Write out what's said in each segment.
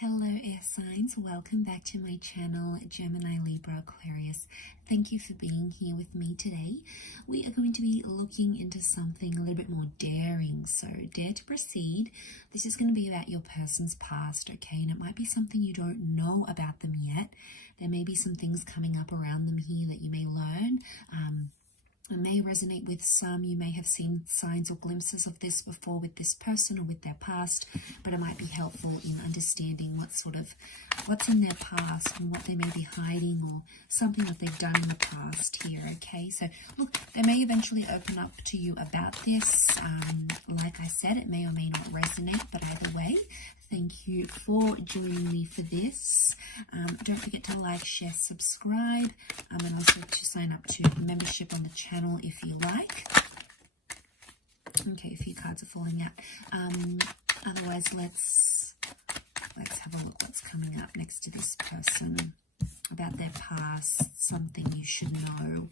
Hello air signs, welcome back to my channel Gemini, Libra, Aquarius. Thank you for being here with me today. We are going to be looking into something a little bit more daring, so dare to proceed. This is going to be about your person's past, okay, and it might be something you don't know about them yet. There may be some things coming up around them here that you may learn. It may resonate with some. You may have seen signs or glimpses of this before with this person or with their past, but it might be helpful in understanding what's in their past and what they may be hiding or something that they've done in the past here, okay? So look, they may eventually open up to you about this. Like I said, it may or may not resonate, but either way, thank you for joining me for this. Don't forget to like, share, subscribe, and also to sign up to membership on the channel if you like. Okay, a few cards are falling out. Otherwise, let's have a look what's coming up next to this person about their past, something you should know.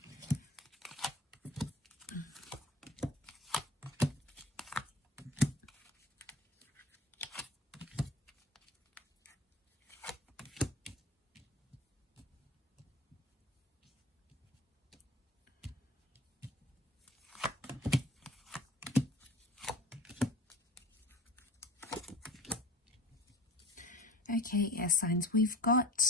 Okay, air signs, we've got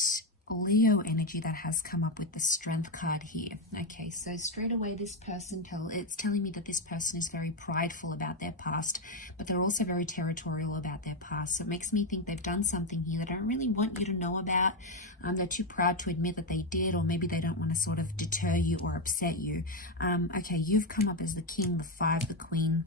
Leo energy that has come up with the Strength card here. Okay, so straight away this person, it's telling me that this person is very prideful about their past, but they're also very territorial about their past. So it makes me think they've done something here they don't really want you to know about. They're too proud to admit that they did, or maybe they don't want to sort of deter you or upset you. Okay, you've come up as the King, the Five, the Queen,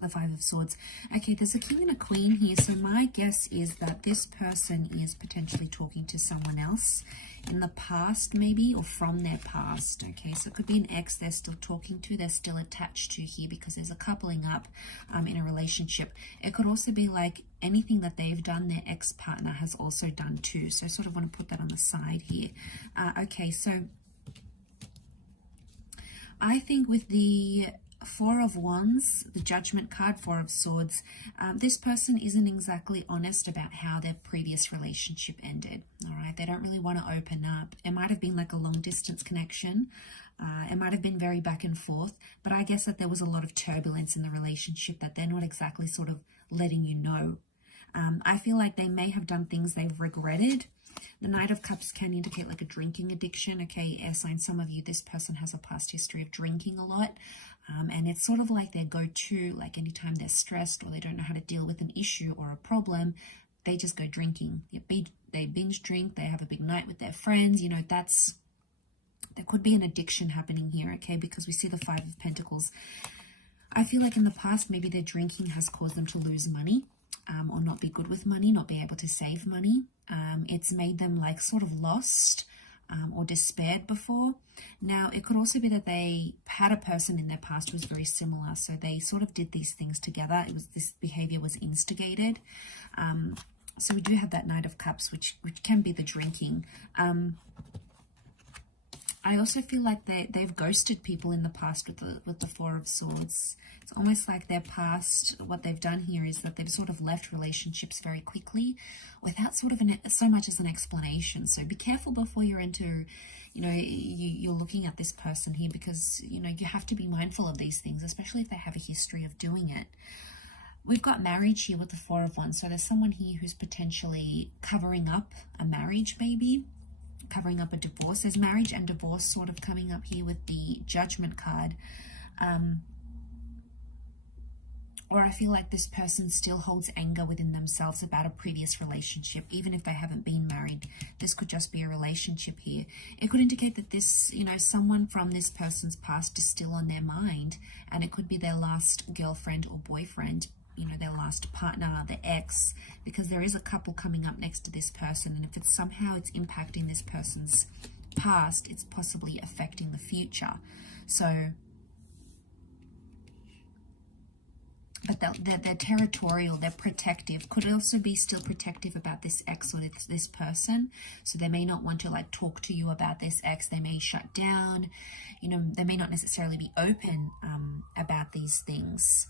the Five of Swords. Okay, there's a king and a queen here, so my guess is that this person is potentially talking to someone else in the past, maybe, or from their past. Okay, so it could be an ex they're still talking to, they're still attached to here, because there's a coupling up in a relationship. It could also be like anything that they've done, their ex-partner has also done too. So I sort of want to put that on the side here. Okay, so I think with the Four of Wands, the Judgment card, Four of Swords, this person isn't exactly honest about how their previous relationship ended. All right, they don't really want to open up. It might have been like a long distance connection. It might have been very back and forth, but I guess that there was a lot of turbulence in the relationship that they're not exactly sort of letting you know. I feel like they may have done things they've regretted. The Knight of Cups can indicate like a drinking addiction. Okay, air sign, some of you, this person has a past history of drinking a lot. And it's sort of like their go-to, like anytime they're stressed or they don't know how to deal with an issue or a problem, they just go drinking. They binge drink, they have a big night with their friends. You know, there could be an addiction happening here, okay, because we see the Five of Pentacles. I feel like in the past, maybe their drinking has caused them to lose money. Or not be good with money, not be able to save money. It's made them like sort of lost or despaired before. Now, it could also be that they had a person in their past who was very similar. So they sort of did these things together. This behavior was instigated. So we do have that Knight of Cups, which can be the drinking. I also feel like they've ghosted people in the past with the Four of Swords. It's almost like their past, what they've done here is that they've sort of left relationships very quickly without sort of so much as an explanation. So be careful before you're into, you're looking at this person here, because, you have to be mindful of these things, especially if they have a history of doing it. We've got marriage here with the Four of Wands. So there's someone here who's potentially covering up a marriage, maybe covering up a divorce. There's marriage and divorce sort of coming up here with the Judgment card. Or I feel like this person still holds anger within themselves about a previous relationship, even if they haven't been married. This could just be a relationship here. It could indicate that this, someone from this person's past is still on their mind, and it could be their last girlfriend or boyfriend, their last partner, their ex, because there is a couple coming up next to this person, and if it's somehow it's impacting this person's past, it's possibly affecting the future. So, but they're territorial, they're protective, could also be still protective about this ex or this person. So they may not want to like talk to you about this ex, they may shut down, they may not necessarily be open about these things.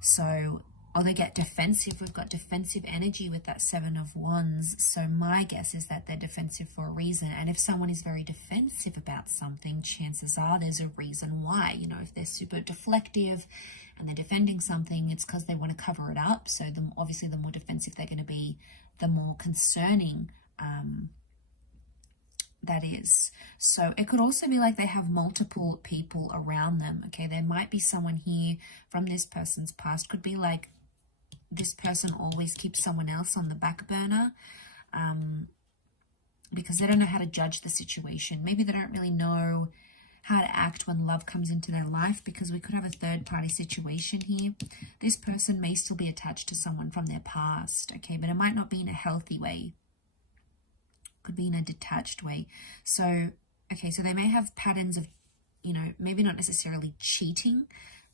So or they get defensive. We've got defensive energy with that Seven of Wands. So my guess is that they're defensive for a reason. And if someone is very defensive about something, chances are there's a reason why. You know, if they're super deflective and they're defending something, it's because they want to cover it up. So obviously the more defensive they're going to be, the more concerning that is. So it could also be like they have multiple people around them. Okay, there might be someone here from this person's past. Could be like this person always keeps someone else on the back burner because they don't know how to judge the situation. Maybe they don't really know how to act when love comes into their life, because we could have a third party situation here. This person may still be attached to someone from their past, okay, but it might not be in a healthy way. Could be in a detached way. So, okay, so they may have patterns of, you know, maybe not necessarily cheating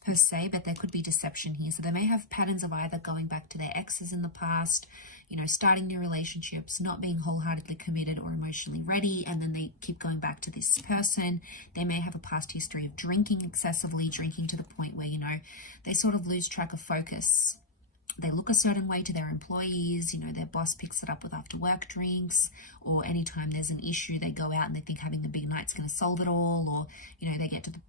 per se, but there could be deception here. So they may have patterns of either going back to their exes in the past, you know, starting new relationships, not being wholeheartedly committed or emotionally ready, and then they keep going back to this person. They may have a past history of drinking excessively, drinking to the point where, you know, they sort of lose track of focus. They look a certain way to their employees, you know, their boss picks it up with after work drinks, or anytime there's an issue, they go out and they think having the big night's going to solve it all, or, you know, they get to the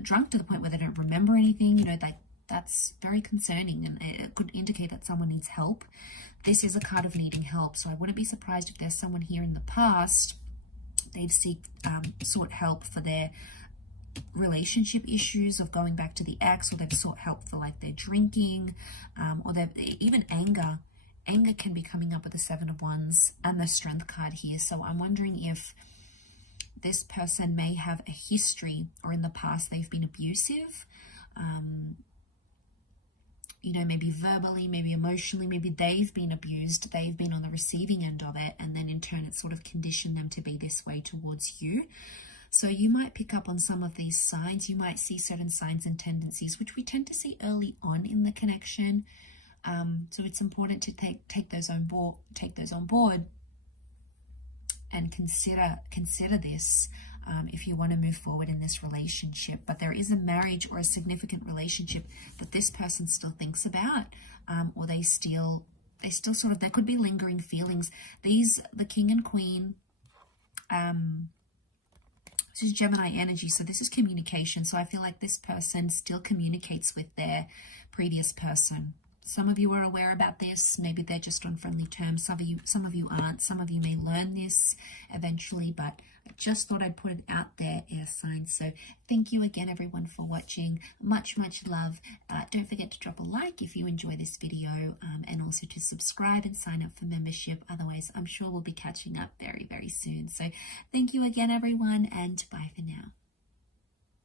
drunk to the point where they don't remember anything, you know, like that's very concerning, and it could indicate that someone needs help. This is a card of needing help, so I wouldn't be surprised if there's someone here in the past, they've sought help for their relationship issues of going back to the ex, or they've sought help for like their drinking, or they've even anger can be coming up with the Seven of Wands and the Strength card here. So I'm wondering if this person may have a history, or in the past they've been abusive, you know, maybe verbally, maybe emotionally, maybe they've been abused, they've been on the receiving end of it, and then in turn it sort of conditioned them to be this way towards you. So you might pick up on some of these signs. You might see certain signs and tendencies, which we tend to see early on in the connection. So it's important to take those on board and consider this if you want to move forward in this relationship. But there is a marriage or a significant relationship that this person still thinks about, or they still sort of, there could be lingering feelings. The King and Queen, this is Gemini energy, so this is communication. So I feel like this person still communicates with their previous person. Some of you are aware about this. Maybe they're just on friendly terms. Some of you aren't. Some of you may learn this eventually, but I just thought I'd put it out there, air signs. So thank you again, everyone, for watching. Much, much love. Don't forget to drop a like if you enjoy this video, and also to subscribe and sign up for membership. Otherwise, I'm sure we'll be catching up very, very soon. So thank you again, everyone, and bye for now.